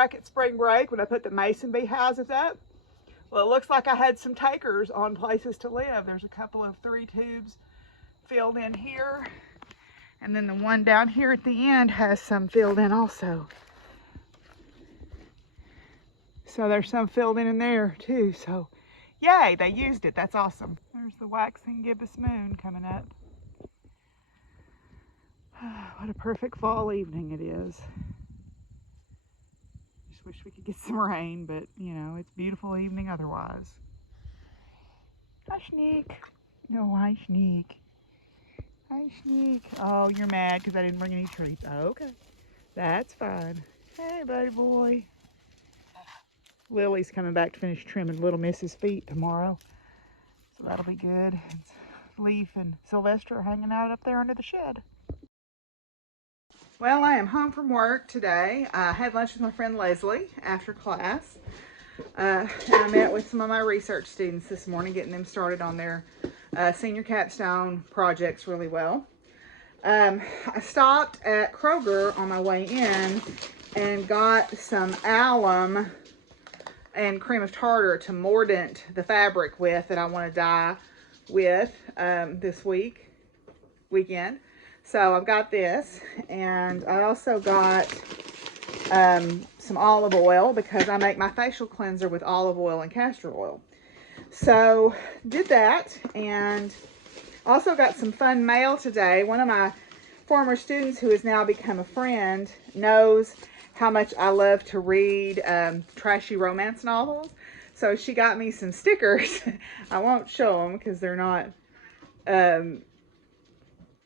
back at spring break when I put the mason bee houses up. Well, it looks like I had some takers on places to live. There's a couple of 3 tubes filled in here. And then the one down here at the end has some filled in also. So there's some filled in there too. So yay, they used it. That's awesome. There's the waxing gibbous moon coming up. What a perfect fall evening it is. Just wish we could get some rain, but you know, it's a beautiful evening otherwise. Hi, Sneak. No, hi, Sneak. Hi, Sneak. Oh, you're mad because I didn't bring any treats. Okay, that's fine. Hey, buddy boy. Lily's coming back to finish trimming Little Miss's feet tomorrow, so that'll be good. Leaf and Sylvester are hanging out up there under the shed. Well, I am home from work today. I had lunch with my friend Leslie after class. And I met with some of my research students this morning, getting them started on their senior capstone projects really well. I stopped at Kroger on my way in and got some alum and cream of tartar to mordant the fabric with that I want to dye with this weekend. So I've got this, and I also got some olive oil because I make my facial cleanser with olive oil and castor oil. So did that, and also got some fun mail today. One of my former students who has now become a friend knows how much I love to read trashy romance novels. So she got me some stickers. I won't show them because they're not,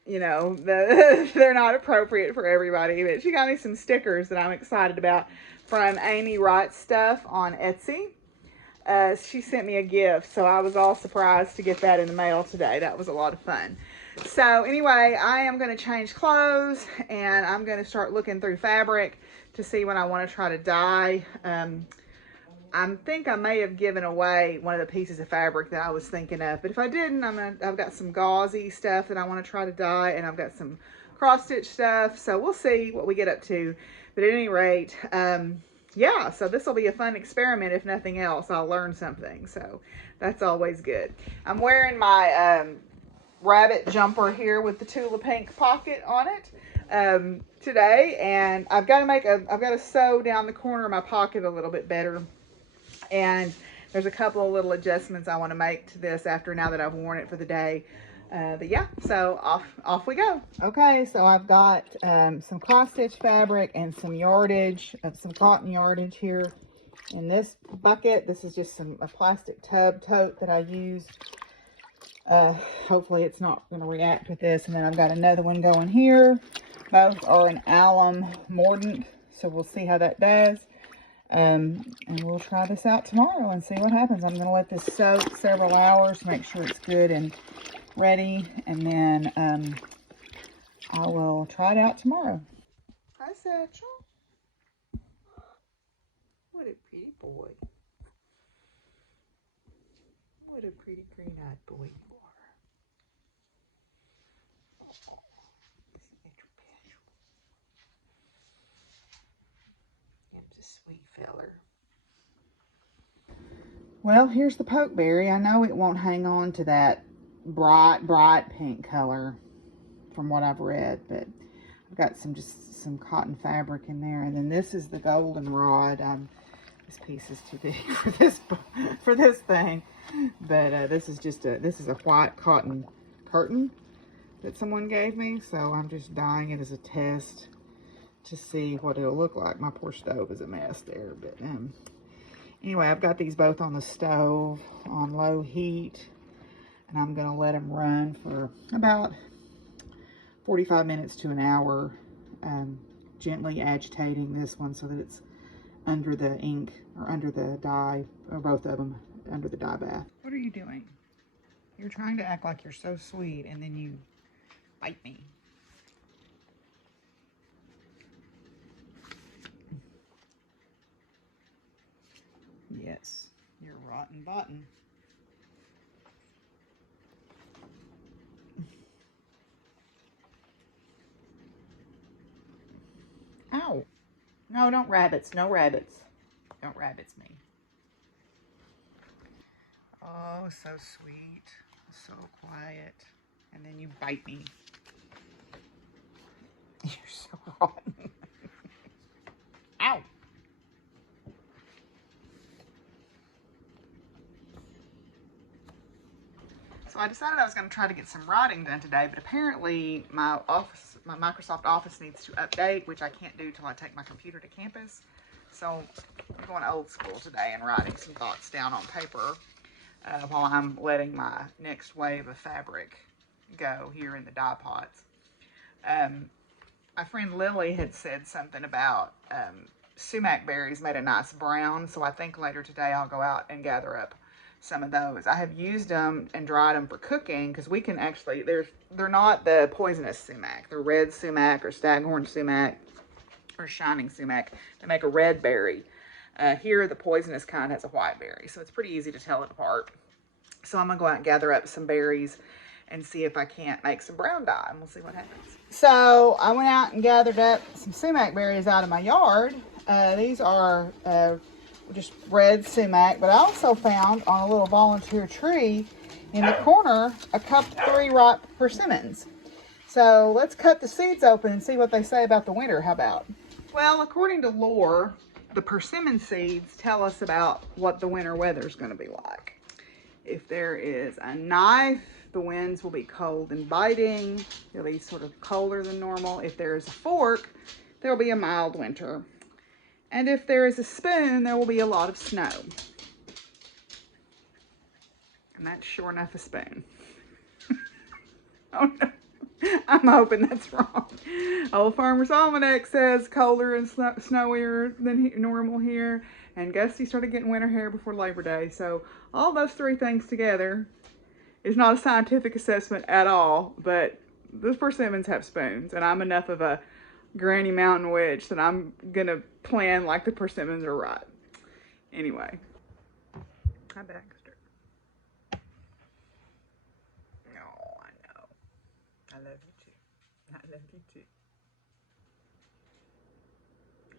you know, they're not appropriate for everybody. But she got me some stickers that I'm excited about from Amy Wright Stuff on Etsy. She sent me a gift, so I was all surprised to get that in the mail today. That was a lot of fun. So anyway, I am going to change clothes, and I'm going to start looking through fabric to see what I want to try to dye. I think I may have given away one of the pieces of fabric that I was thinking of, but if I didn't, I've got some gauzy stuff that I want to try to dye, and I've got some cross stitch stuff, so we'll see what we get up to. But at any rate, yeah, so this will be a fun experiment. If nothing else, I'll learn something, so that's always good. I'm wearing my rabbit jumper here with the Tula Pink pocket on it today, and I've got to sew down the corner of my pocket a little bit better. And there's a couple of little adjustments I want to make to this now that I've worn it for the day. But yeah, so off we go. Okay, so I've got some cross stitch fabric and some yardage, some cotton yardage here in this bucket. This is just a plastic tub tote that I used. Hopefully it's not going to react with this. And then I've got another one going here. Both are an alum mordant, so we'll see how that does. And we'll try this out tomorrow and see what happens. I'm going to let this soak several hours to make sure it's good and ready, and then I will try it out tomorrow. Hi, Satchel. What a pretty boy. What a pretty green-eyed boy you are. Oh, Him's a sweet feller. Well, here's the pokeberry. I know it won't hang on to that bright pink color from what I've read, but I've got some cotton fabric in there, and then this is the goldenrod. This piece is too big for this thing, but this is a white cotton curtain that someone gave me, so I'm just dyeing it as a test to see what it'll look like. My poor stove is a mess there, but anyway, I've got these both on the stove on low heat, and I'm going to let them run for about 45 minutes to an hour, gently agitating this one so that it's under the ink or under the dye, or both of them under the dye bath. What are you doing? You're trying to act like you're so sweet, and then you bite me. Yes, you're rotten bottom. Ow. No, don't rabbits. No rabbits. Don't rabbits me. Oh, so sweet. So quiet. And then you bite me. You're so rotten. Ow. So I decided I was going to try to get some writing done today, but apparently my Microsoft Office needs to update, which I can't do till I take my computer to campus. So I'm going old school today and writing some thoughts down on paper while I'm letting my next wave of fabric go here in the dye pots. My friend Lily had said something about sumac berries made a nice brown, so I think later today I'll go out and gather up some of those. I have used them and dried them for cooking because we can actually, they're not the poisonous sumac. They're red sumac or staghorn sumac or shining sumac. They make a red berry. Here, the poisonous kind has a white berry, so it's pretty easy to tell it apart. So I'm going to go out and gather up some berries and see if I can't make some brown dye, and we'll see what happens. So I went out and gathered up some sumac berries out of my yard. These are just red sumac, but I also found on a little volunteer tree in the corner a couple 3 ripe persimmons. So let's cut the seeds open and see what they say about the winter. How about? Well, according to lore, the persimmon seeds tell us about what the winter weather is going to be like. If there is a knife, the winds will be cold and biting. They'll be sort of colder than normal. If there is a fork, there'll be a mild winter. And if there is a spoon, there will be a lot of snow. And that's sure enough a spoon. Oh no, I'm hoping that's wrong. Old Farmer's Almanac says colder and snowier than normal here. And Gusty started getting winter hair before Labor Day. So all those 3 things together is not a scientific assessment at all. But those persimmons have spoons. And I'm enough of a Granny Mountain Witch that I'm going to plan like the persimmons are right. Anyway. Hi, Baxter. Oh, I know. I love you too. I love you too.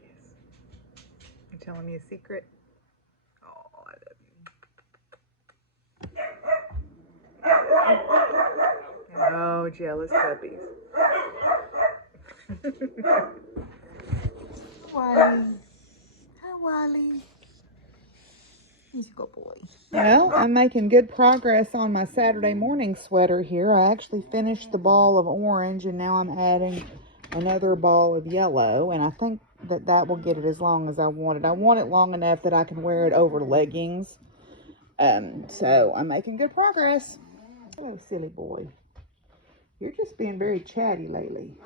Yes. You telling me a secret? Oh, I love you. Oh, jealous puppies. Wally. Hi, Wally. He's a good boy. Well, I'm making good progress on my Saturday morning sweater here. I actually finished the ball of orange, and now I'm adding another ball of yellow, and I think that that will get it as long as I want it. I want it long enough that I can wear it over leggings. So I'm making good progress. Hello, silly boy. You're just being very chatty lately.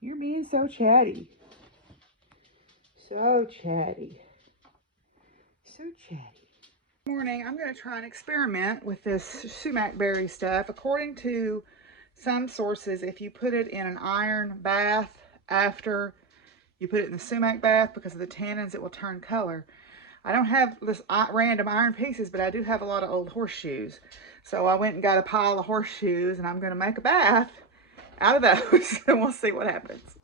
You're being so chatty. So chatty. So chatty. Morning, I'm going to try and experiment with this sumac berry stuff. According to some sources, if you put it in an iron bath after you put it in the sumac bath, because of the tannins, it will turn color. I don't have this random iron pieces, but I do have a lot of old horseshoes. So I went and got a pile of horseshoes, and I'm going to make a bath out of those, and we'll see what happens.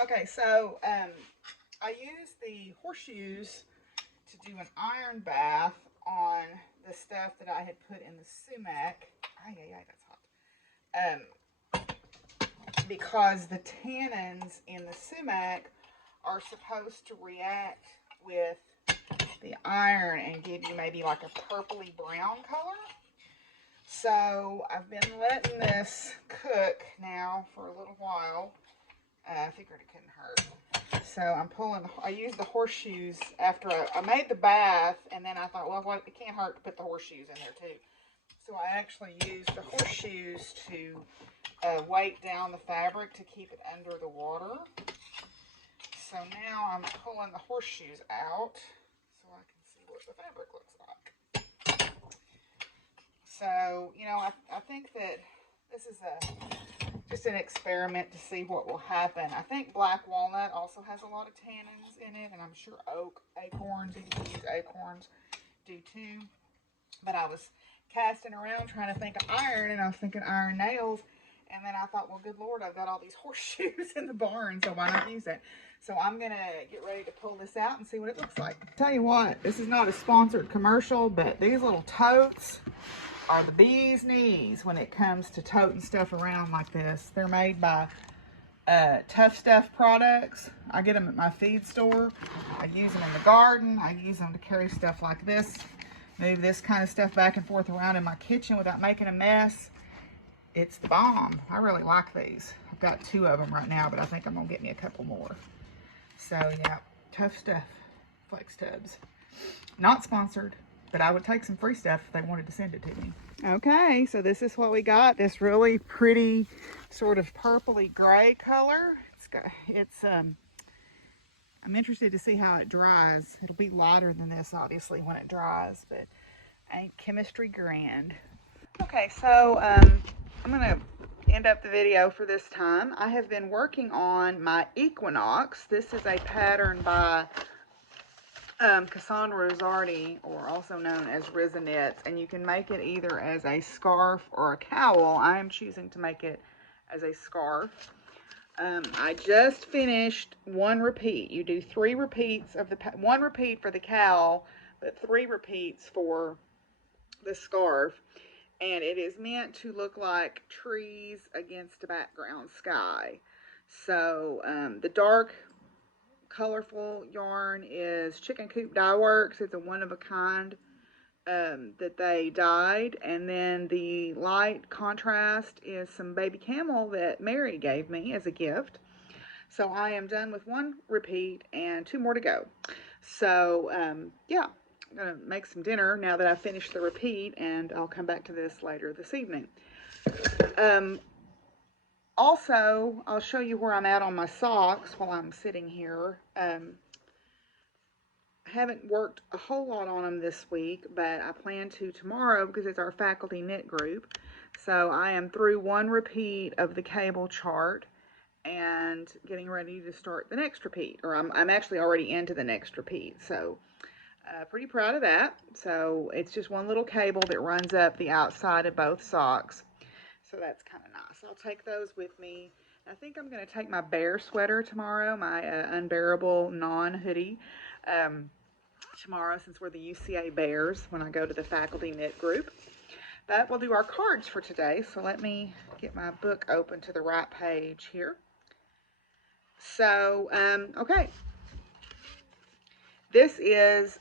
Okay, so I used the horseshoes to do an iron bath on the stuff that I had put in the sumac. That's hot. Because the tannins in the sumac are supposed to react with the iron and give you maybe like a purpley brown color. So I've been letting this cook now for a little while. I figured it couldn't hurt. So I'm pulling, I used the horseshoes after I made the bath, and then I thought, well, it can't hurt to put the horseshoes in there too. So I actually used the horseshoes to weight down the fabric to keep it under the water. So now I'm pulling the horseshoes out so I can see what the fabric looks like. So, you know, I think that this is just an experiment to see what will happen. I think black walnut also has a lot of tannins in it, and I'm sure oak, acorns, if you use acorns, do too. But I was casting around trying to think of iron, and I was thinking iron nails, And then I thought, well, good Lord, I've got all these horseshoes in the barn, so why not use it? So I'm going to get ready to pull this out and see what it looks like. Tell you what, this is not a sponsored commercial, but these little totes are the bee's knees when it comes to toting stuff around like this. They're made by Tough Stuff products. I get them at my feed store. I use them in the garden. I use them to carry stuff like this. Move this kind of stuff back and forth around in my kitchen without making a mess. It's the bomb. I really like these. I've got 2 of them right now, but I think I'm going to get me a couple more. So, yeah, Tough Stuff Flex Tubs. Not sponsored, but I would take some free stuff if they wanted to send it to me. Okay, so this is what we got. This really pretty sort of purpley gray color. I'm interested to see how it dries. It'll be lighter than this, obviously, when it dries, but ain't chemistry grand. Okay, so I'm going to end up the video for this time. I have been working on my Equinox. This is a pattern by Cassandra Rosardi, or also known as Riza Knits, and you can make it either as a scarf or a cowl. I am choosing to make it as a scarf. I just finished 1 repeat. You do 3 repeats of 1 repeat for the cowl, but 3 repeats for the scarf. And it is meant to look like trees against a background sky. So the dark, colorful yarn is Chicken Coop Dye Works. It's a one-of-a-kind that they dyed. And then the light contrast is some baby camel that Mary gave me as a gift. So I am done with 1 repeat and 2 more to go. So, yeah. I'm going to make some dinner now that I've finished the repeat, and I'll come back to this later this evening. Also, I'll show you where I'm at on my socks while I'm sitting here. I haven't worked a whole lot on them this week, but I plan to tomorrow because it's our faculty knit group. So I am through 1 repeat of the cable chart and getting ready to start the next repeat. Or I'm actually already into the next repeat, so... pretty proud of that. So it's just 1 little cable that runs up the outside of both socks. So that's kind of nice. I'll take those with me. I think I'm going to take my bear sweater tomorrow, my unbearable non-hoodie, tomorrow, since we're the UCA Bears when I go to the faculty knit group. But we'll do our cards for today. So let me get my book open to the right page here. So, okay. This is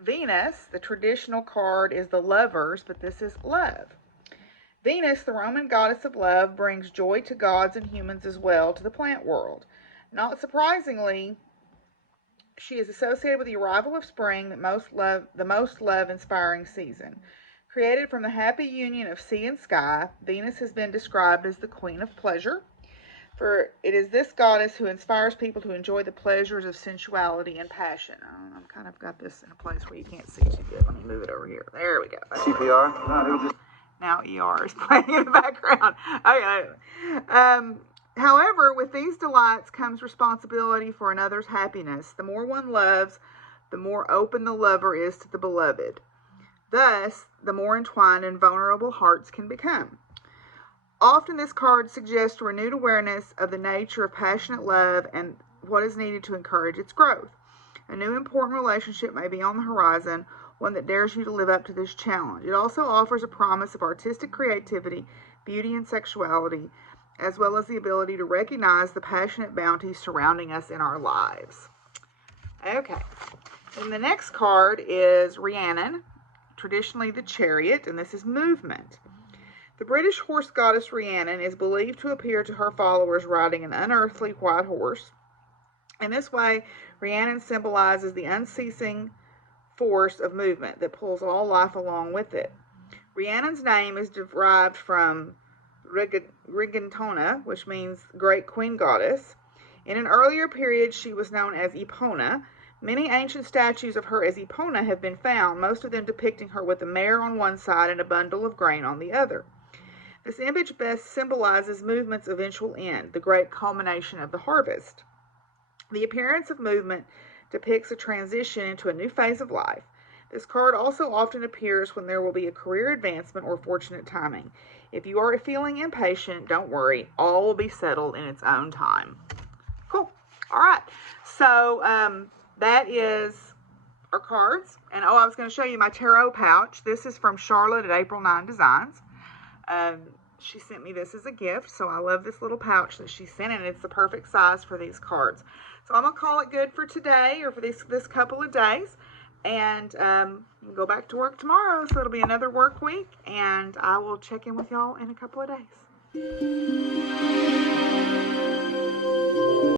Venus. The traditional card is the Lovers, but this is love. Venus, the Roman goddess of love, brings joy to gods and humans as well to the plant world. Not surprisingly, she is associated with the arrival of spring, the most love-inspiring season. Created from the happy union of sea and sky, Venus has been described as the queen of pleasure. For it is this goddess who inspires people to enjoy the pleasures of sensuality and passion. I've kind of got this in a place where you can't see too good. Let me move it over here. There we go. CPR? No, it was just... Now ER is playing in the background. Okay. However, with these delights comes responsibility for another's happiness. The more one loves, the more open the lover is to the beloved. Thus, the more entwined and vulnerable hearts can become. Often this card suggests a renewed awareness of the nature of passionate love and what is needed to encourage its growth. A new important relationship may be on the horizon, one that dares you to live up to this challenge. It also offers a promise of artistic creativity, beauty, and sexuality, as well as the ability to recognize the passionate bounty surrounding us in our lives. Okay, and the next card is Rhiannon, traditionally the Chariot, and this is movement. The British horse goddess Rhiannon is believed to appear to her followers riding an unearthly white horse. In this way, Rhiannon symbolizes the unceasing force of movement that pulls all life along with it. Rhiannon's name is derived from Rigantona, which means great queen goddess. In an earlier period, she was known as Epona. Many ancient statues of her as Epona have been found, most of them depicting her with a mare on one side and a bundle of grain on the other. This image best symbolizes movement's eventual end, the great culmination of the harvest. The appearance of movement depicts a transition into a new phase of life. This card also often appears when there will be a career advancement or fortunate timing. If you are feeling impatient, don't worry. All will be settled in its own time. Cool. All right. So that is our cards. And I was going to show you my tarot pouch. This is from Charlotte at April 9 Designs. She sent me this as a gift, so I love this little pouch that she sent, and it's the perfect size for these cards. So I'm going to call it good for today, or for this couple of days, and go back to work tomorrow. So it'll be another work week, and I will check in with y'all in a couple of days.